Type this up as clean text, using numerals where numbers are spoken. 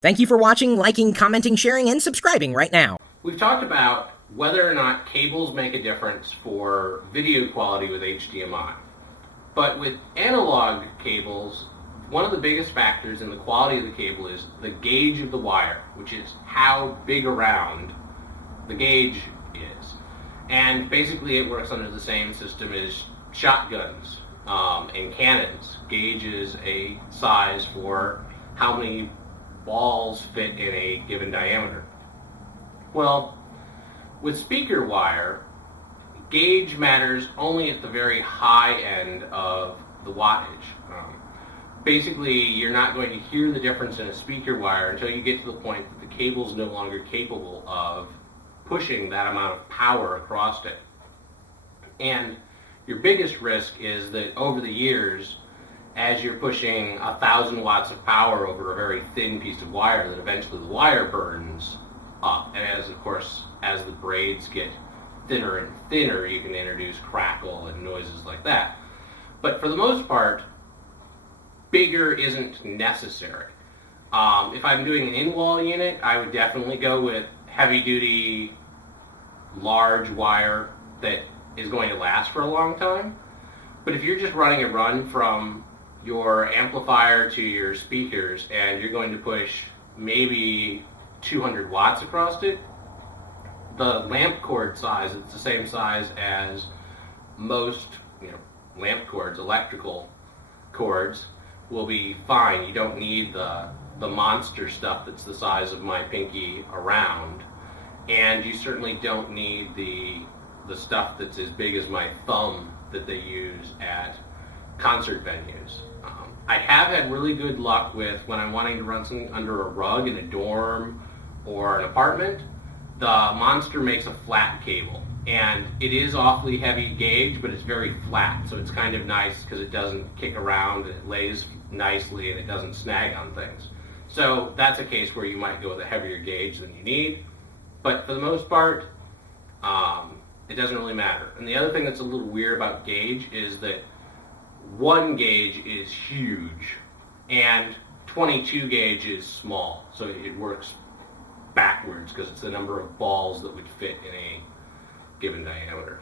Thank you for watching, liking, commenting, sharing, and subscribing right now. We've talked about whether or not cables make a difference for video quality with HDMI. But with analog cables, one of the biggest factors in the quality of the cable is the gauge of the wire, which is how big around the gauge is. And basically it works under the same system as shotguns and cannons. Gauge is a size for how many balls fit in a given diameter. Well, with speaker wire, gauge matters only at the very high end of the wattage. Basically, you're not going to hear the difference in a speaker wire until you get to the point that the cable's no longer capable of pushing that amount of power across it. And your biggest risk is that over the years, as you're pushing 1,000 watts of power over a very thin piece of wire, that eventually the wire burns up. And as, of course, as the braids get thinner and thinner, you can introduce crackle and noises like that. But for the most part, bigger isn't necessary. If I'm doing an in-wall unit, I would definitely go with heavy-duty, large wire that is going to last for a long time. But if you're just running a run from your amplifier to your speakers and you're going to push maybe 200 watts across it, the lamp cord size, it's the same size as most lamp cords, electrical cords, will be fine. You don't need the monster stuff that's the size of my pinky around, and you certainly don't need the stuff that's as big as my thumb that they use at concert venues. I have had really good luck with when I'm wanting to run something under a rug in a dorm or an apartment. The Monster makes a flat cable, and it is awfully heavy gauge, but it's very flat, so it's kind of nice because it doesn't kick around, and it lays nicely, and it doesn't snag on things. So that's a case where you might go with a heavier gauge than you need, but for the most part, it doesn't really matter. And the other thing that's a little weird about gauge is that 1 gauge is huge, and 22 gauge is small, so it works backwards because it's the number of balls that would fit in a given diameter.